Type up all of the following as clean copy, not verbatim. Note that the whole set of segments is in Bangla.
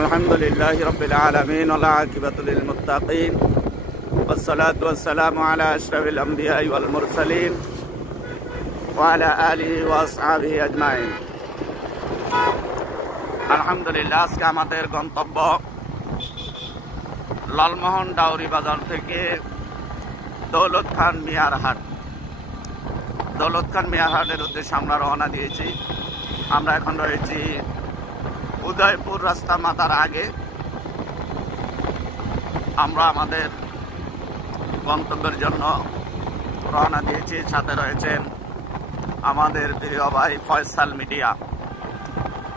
আলহামদুলিল্লাহি রাব্বিল আলামিন ওয়া আকিবাতুল লিল মুত্তাকিন ওয়াসসালাতু ওয়াসসালামু আলা আশরাফিল আমবিয়া ওয়াল মুরসালিন ওয়া আলা আলিহি ওয়া আসহাবিহি আজমাইন। আলহামদুলিল্লাহ, আজকে আমাদের গন্তব্য লালমোহন ডাউরি বাজার থেকে দৌলত খান মিয়ার হাট। দৌলত খান মিয়ার হাটের উদ্দেশ্যে আমরা রওনা দিয়েছি। আমরা এখন রয়েছি উদয়পুর রাস্তা মাতার আগে। আমরা আমাদের গন্তব্যের জন্য রওনা দিয়েছি। সাথে রয়েছেন আমাদের প্রিয় ভাই ফয়সাল মিডিয়া।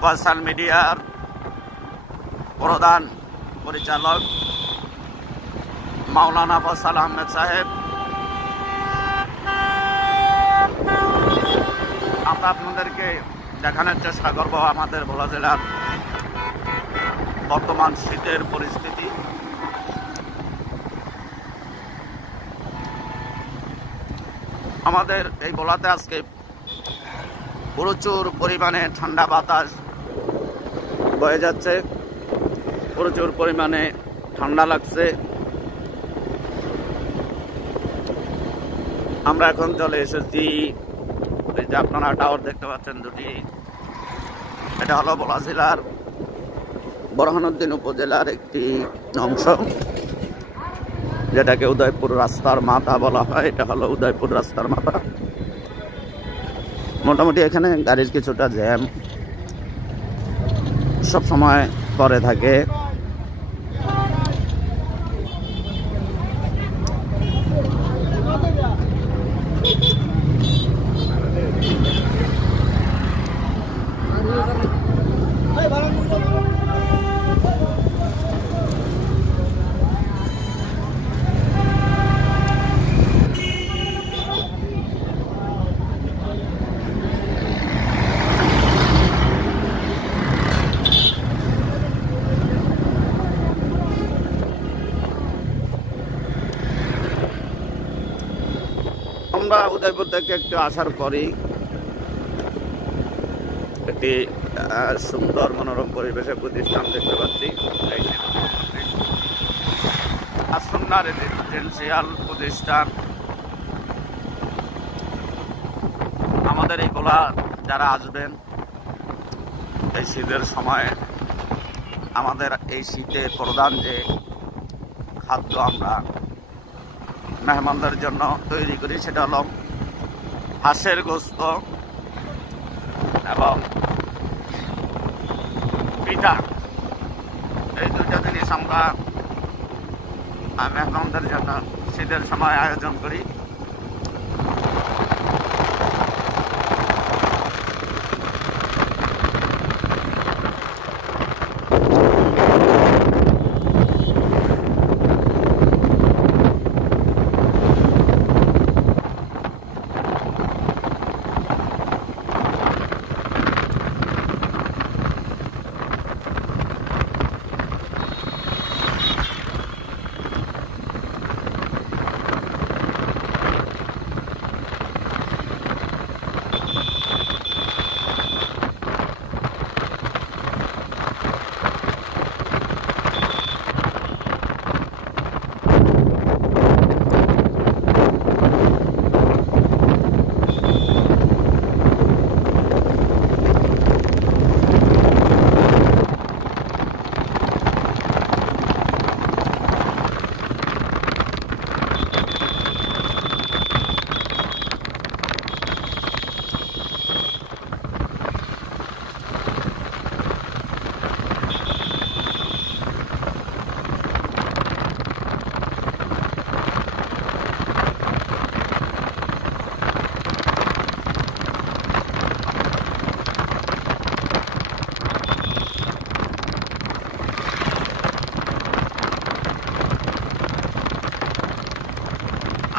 ফয়সাল মিডিয়ার প্রধান পরিচালক মাওলানা ফয়সাল আহমেদ সাহেব। আমরা আপনাদেরকে দেখানোর চেষ্টা করব আমাদের ভোলা জেলার বর্তমান শীতের পরিস্থিতি। আমাদের এই ভোলাতে আজকে প্রচুর পরিমাণে ঠান্ডা বাতাস বয়ে যাচ্ছে, প্রচুর পরিমাণে ঠান্ডা লাগছে। আমরা এখন চলে এসেছি, এই যে আপনারা টাওয়ার দেখতে পাচ্ছেন দুটি, এটা হলো ভোলা জেলার বোরহানউদ্দিন উপজেলার একটি অংশ, যেটাকে উদয়পুর রাস্তার মাথা বলা হয়। এটা হলো উদয়পুর রাস্তার মাথা। মোটামুটি এখানে গাড়ির কিছুটা জ্যাম সব সময় করে থাকে। আমরা উদয়পুর থেকে একটু আসার পরই একটি সুন্দর মনোরম পরিবেশের প্রতিষ্ঠান দেখতে পাচ্ছি। আসন্না রেসিডেন্সিয়াল প্রতিষ্ঠান। আমাদের এইগুলা যারা আসবেন এই শীতের সময়, আমাদের এই শীতে প্রধান যে খাদ্য আমরা মেহমানদের জন্য তৈরি করি সেটা হলো হাঁসের গোস্ত এবং পিঠা। এই দুইটা জিনিস আমরা মেহমানদের জন্য শীতের সময় আয়োজন করি।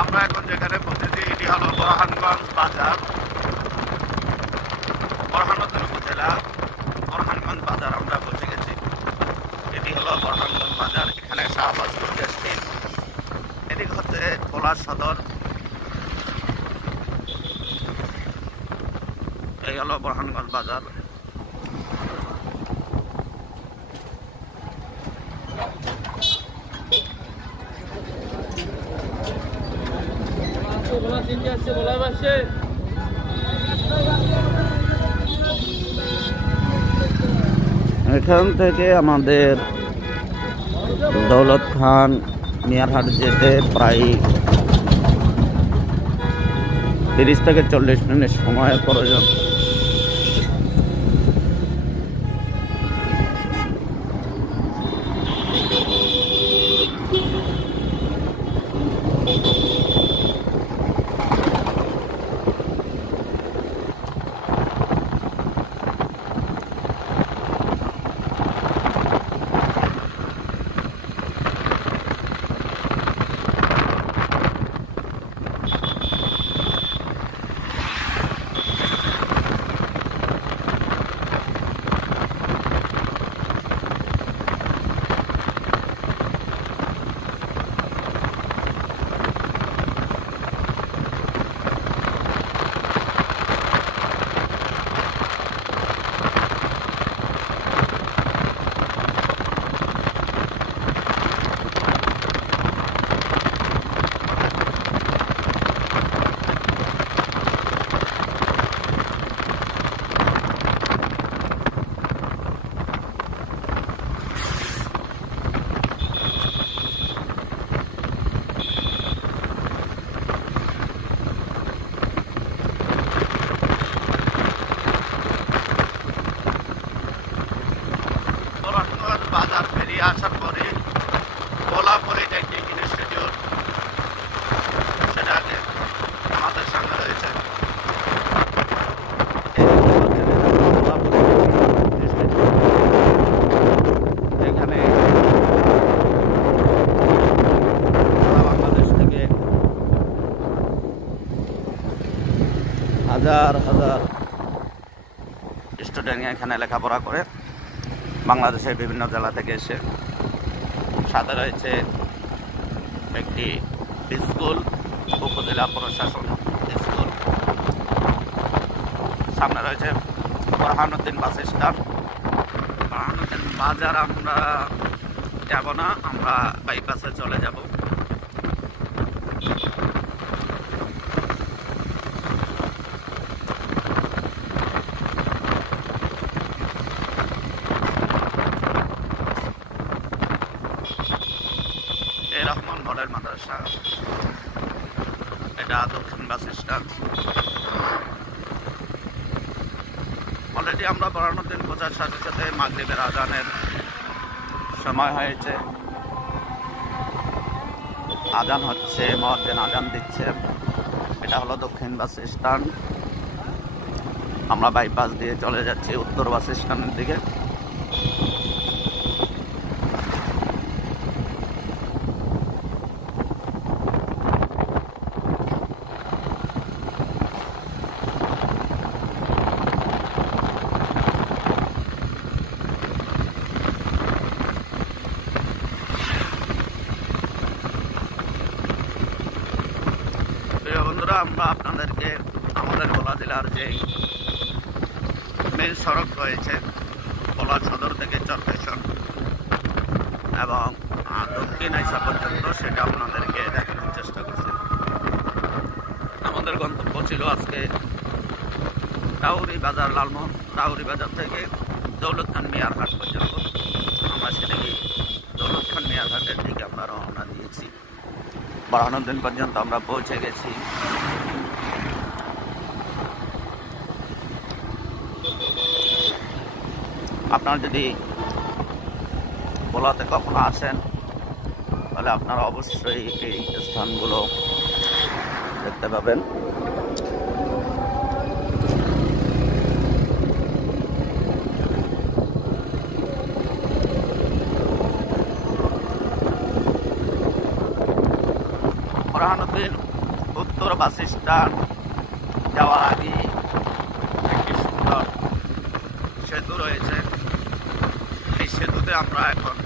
আমরা এখন যেখানে পৌঁছেছি এটি হলো বোরহানগঞ্জ বাজার, বোরহানউদ্দিন উপজেলা বোরহানগঞ্জ বাজার। আমরা পৌঁছে গেছি। এটি হলো বোরহানগঞ্জ বাজার। এখানে শাহবাজপুর গেস্টিন, এটি হচ্ছে ভোলা সদর। এই হলো বোরহানগঞ্জ বাজার। এখান থেকে আমাদের দৌলত খান মিয়ারহাট যেতে প্রায় 30 থেকে 40 মিনিট সময়ের প্রয়োজন। বাজার পেরিয়ে আসার পরে কোলাপুরে যে টিকিট স্টেডিয়াম সেটা আমাদের সামনে রয়েছে। এখানে বাংলাদেশ থেকে হাজার হাজার স্টুডেন্ট এখানে লেখাপড়া করে, বাংলাদেশের বিভিন্ন জেলা থেকে এসে। সাথে রয়েছে একটি স্কুল, উপজেলা প্রশাসন স্কুল। সামনে রয়েছে বোরহানুদ্দিন বাস স্ট্যান্ড। বোরহানুদ্দিন বাজার আমরা যাব না, আমরা বাইপাসে চলে যাব। রহমান মডেল মাদ্রাসা, এটা দক্ষিণ বাস স্ট্যান্ড। অলরেডি আমরা বোরহানুদ্দিন পৌঁছার সাথে সাথে মাগরিবের আজানের সময় হয়েছে। আজান হচ্ছে, মুয়াজ্জিন আজান দিচ্ছে। এটা হলো দক্ষিণ বাস স্ট্যান্ড। আমরা বাইপাস দিয়ে চলে যাচ্ছি উত্তর বাস স্ট্যান্ডের দিকে। বন্ধুরা, আমরা আপনাদেরকে আমাদের ভোলা জেলার যে মেন সড়ক রয়েছে ভোলা সদর থেকে চরফ্যাশন এবং দক্ষিণ আইসা পর্যন্ত, সেটা আপনাদেরকে দেখানোর চেষ্টা করছি। আমাদের গন্তব্য ছিল আজকে টাউরি বাজার, লালমোহন টাউরি বাজার থেকে দৌলত খান মিয়ারহাট পর্যন্ত। আমরা সেদিকে দৌলত খান মিয়ারহাটের দিকে আমরা রওনা দিয়েছি। বোরহানুদ্দিন পর্যন্ত আমরা পৌঁছে গেছি। আপনারা যদি ভোলাতে কখনো আসেন তাহলে আপনারা অবশ্যই এই স্থানগুলো দেখতে পাবেন। বোরহানুদ্দিন উত্তর বাস স্ট্যান্ড যাওয়ার আগে একটি সুন্দর সেতু রয়েছে। এই সেতুতে আমরা এখন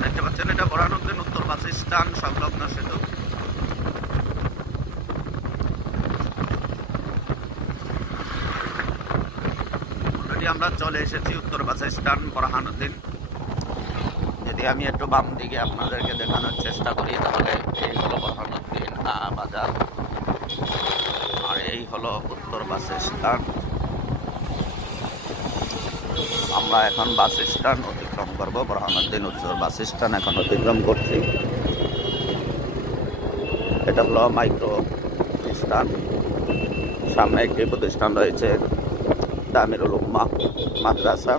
দেখতে পাচ্ছেন, এটা বোরহানুদ্দিন উত্তর বাস স্ট্যান্ড সংলগ্ন সেতু। অলরেডি আমরা চলে এসেছি উত্তর বাস স্ট্যান্ড বোরহানুদ্দিন। যদি আমি একটু বাম দিকে আপনাদেরকে দেখানোর চেষ্টা করি, তাহলে এই হলো বোরহানুদ্দিন বাজার, আর এই হলো উত্তর বাস স্ট্যান্ড। আমরা এখন বাস স্ট্যান্ড অতিক্রম করব। বোরহানুদ্দিন উত্তর বাস স্ট্যান্ড এখন অতিক্রম করছি। এটা হলো মাইক্রো স্ট্যান্ড। সামনে একটি প্রতিষ্ঠান রয়েছে, তামিরুল উম্মাহ মাদ্রাসা।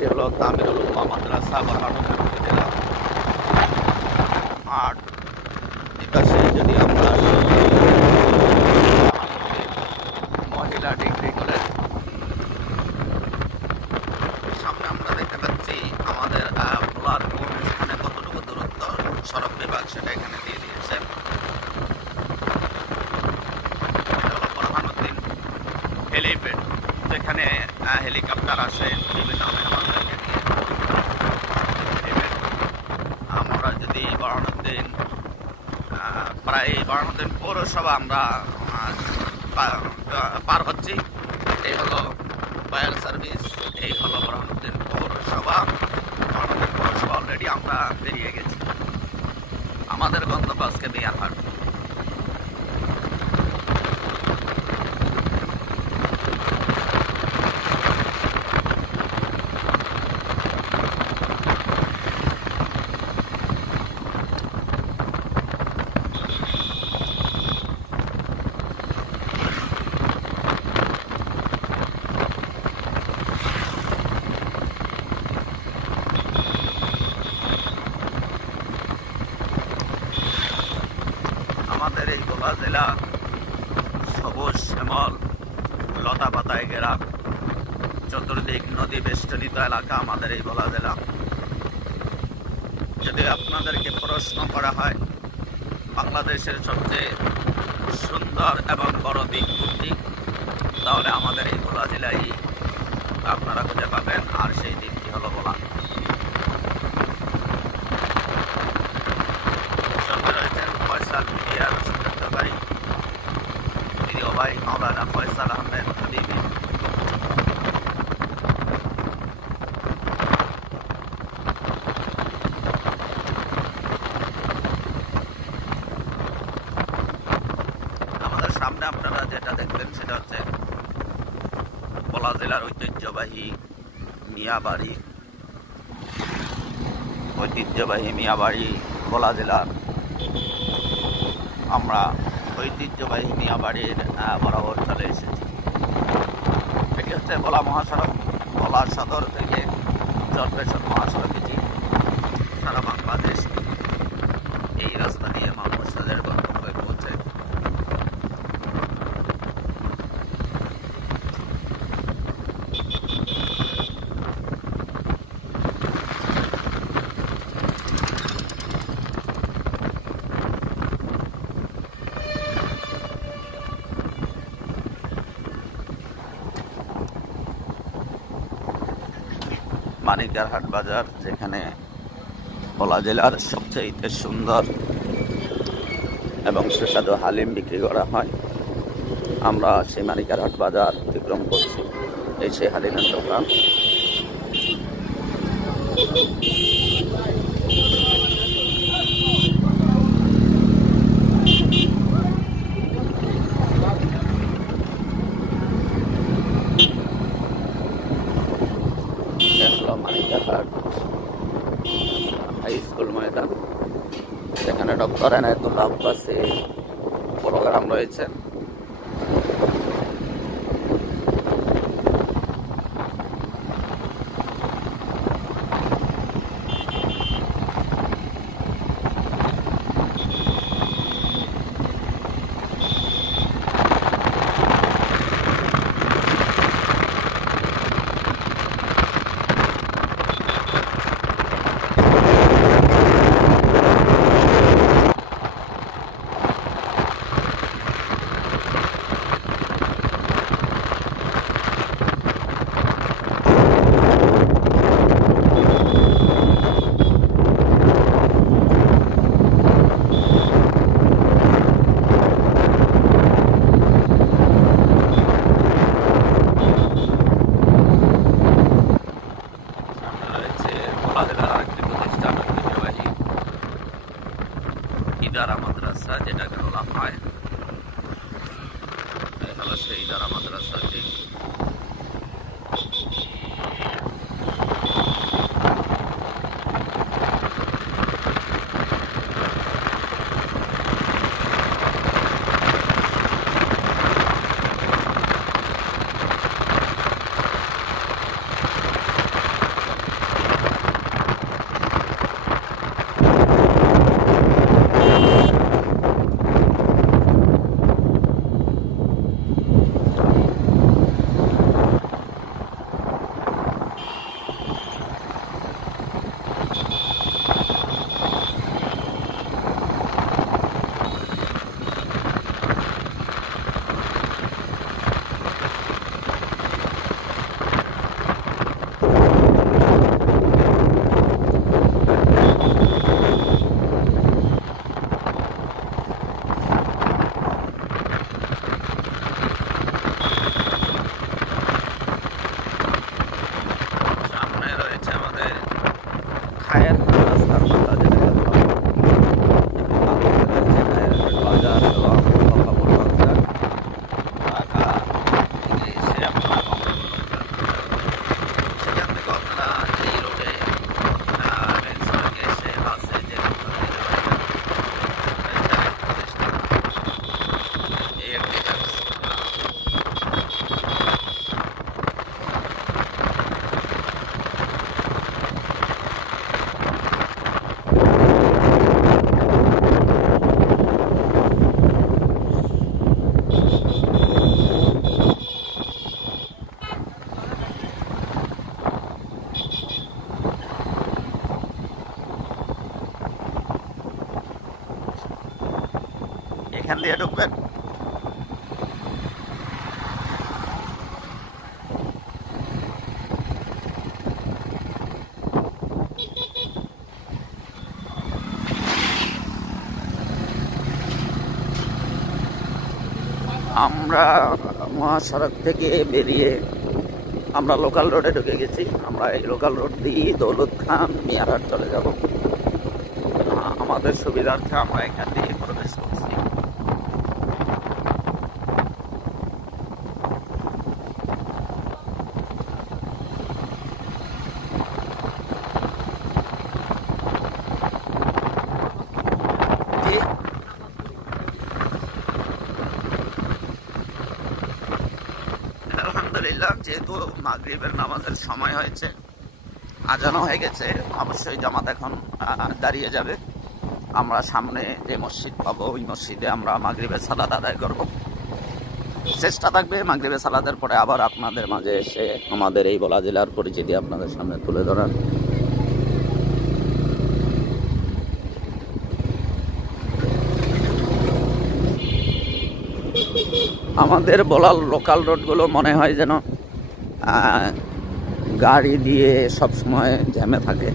এটি হলো তামিরুল উম্মাহ মাদ্রাসা বোরহানুদ্দিন উপজেলা। আর এপাশে যদি আমরা মহিলা ডিগ্রি কলেজ, সামনে আমরা দেখতে পাচ্ছি আমাদের ভোলার কোন স্থানে কতটুকু দূরত্ব সড়ক বিভাগ সেটা এখানে দিয়ে দিয়েছে। বোরহানুদ্দিন হেলিপ্যাড, যেখানে হেলিকপ্টার আসে বিভিন্ন মেহমানদেরকে নিয়ে। আমরা যদি বোরহানুদ্দিন প্রায় বোরহানুদ্দিন পৌরসভা আমরা পার হচ্ছি। এই হলো ফায়ার সার্ভিস, এই হলো বোরহানুদ্দিন পৌরসভা। বোরহানুদ্দিন পৌরসভা অলরেডি আমরা বেরিয়ে গেছি। আমাদের গন্তব্য আজকে মিয়ারহাট। আমাদের এই ভোলা জেলা সবুজ শ্যামল লতা পাতায় ঘেরা, চতুর্দিক নদী বেষ্টনিত এলাকা আমাদের এই ভোলা জেলা। যদি আপনাদেরকে প্রশ্ন করা হয় বাংলাদেশের সবচেয়ে সুন্দর এবং বড় দ্বীপ কোনটি, তাহলে আমাদের এই ভোলা জেলায় আপনারা খুঁজে পাবেন, আর সেই দ্বীপটি হলো ভোলা। ভাই মাওলানা ফয়সাল আহমেদ হাবিবি। আমাদের সামনে আপনারা যেটা দেখবেন সেটা হচ্ছে ভোলা জেলার ঐতিহ্যবাহী মিয়াবাড়ি ভোলা জেলার। আমরা ঐতিহ্যবাহী মিয়াবাড়ির বরাবর চলে এসেছি। এটি হচ্ছে ভোলা মহাসড়ক। ভোলা সদর থেকে চরপেশন মহাসড়ক, এটি সারা বাংলাদেশ এই রাস্তা দিয়ে মানুষদের গন্তব্যে পৌঁছে। মানিকহাট বাজার, যেখানে ভোলা জেলার সবচেয়ে সুন্দর এবং সুস্বাদু হালিম বিক্রি করা হয়। আমরা সেই মানিকহাট বাজার অতিক্রম করছি। এই সেই হালিমের দোকান। মানিকহাট হাই স্কুল ময়দান, সেখানে ডক্টর এনায়েতুল্লাহ আব্বাসী প্রোগ্রাম রয়েছে। মাদ্রাসা যেটাকে বলা হয়, এই হলো সেই ইদারা মাদ্রাসাটি। এখান দিয়ে ঢুকবেন। আমরা মহাসড়ক থেকে বেরিয়ে আমরা লোকাল রোডে ঢুকে গেছি। আমরা এই লোকাল রোড দিয়ে দৌলত খান মিয়ারহাট চলে যাব। আমাদের সুবিধার্থে আমরা এখান দিয়ে প্রবেশ করছি। আলহামদুলিল্লাহ, যেহেতু মাগরিবের নামাজের সময় হয়েছে, আজানও হয়ে গেছে, অবশ্যই জামাত এখন দাঁড়িয়ে যাবে। আমরা সামনে যে মসজিদ পাবো ওই মসজিদে আমরা মাগরিবের সালাত আদায় করব। চেষ্টা থাকবে মাগরিবের সালাতের পরে আবার আপনাদের মাঝে এসে আমাদের এই বলা জেলার পরিচিতি আপনাদের সামনে তুলে ধরার। আমাদের বলার লোকাল রোডগুলো মনে হয় যেন গাড়ি দিয়ে সবসময় জ্যামে থাকে,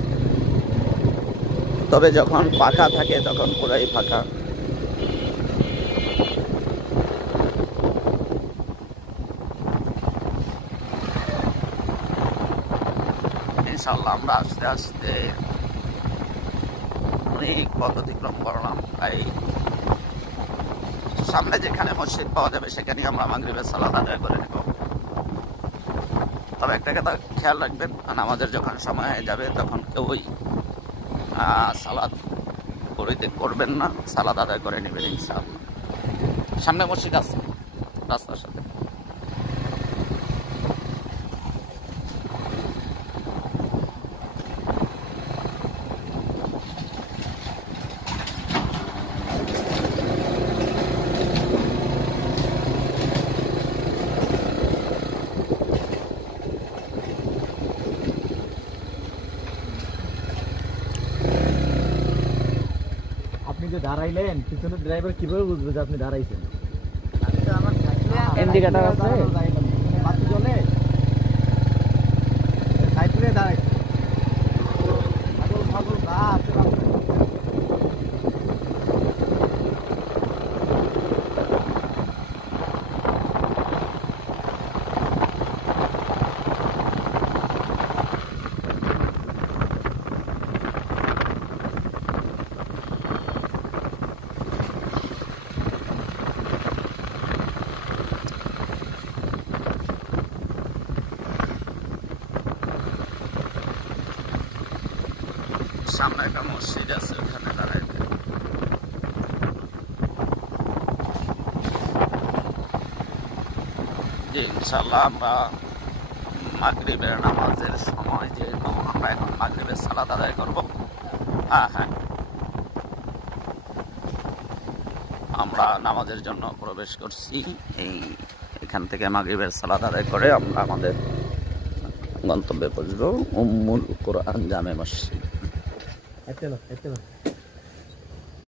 তবে যখন ফাঁকা থাকে তখন পুরাই ফাঁকা। ইনশাল্লাহ আমরা আস্তে আস্তে অনেক পথ অতিক্রম করলাম। তাই সামনে যেখানে মসজিদ পাওয়া যাবে সেখানে আমরা মাগরিবের সালাত আদায় করে নেব। তবে একটা কথা খেয়াল রাখবেন, নামাজের যখন সময় হয়ে যাবে তখন কেউই সালাত করবেন না, সালাত আদায় করে নেবেন ইনশাআল্লাহ। সামনে মসজিদ আছে রাস্তার সাথে। দাঁড়াইলেন, পিছনের ড্রাইভার কিভাবে বুঝবে যে আপনি দাঁড়াইছেন? ইন্ডিকেটর আছে, বাতি জ্বলে সাইকেলে দাঁড়াইছে। সামনে একটা মসজিদ আছে, ওখানে দাঁড়াই। জি ইনশাল্লাহ আমরা মাগরিবের নামাজের সময়, যেহেতু আমরা এখন মাগরিবের সালাত আদায় করব। হ্যাঁ হ্যাঁ, আমরা নামাজের জন্য প্রবেশ করছি। এখান থেকে মাগরিবের সালাত আদায় করে আমরা আমাদের গন্তব্যে পৌঁছব, উম্মুল কুরআন জামে মসজিদ।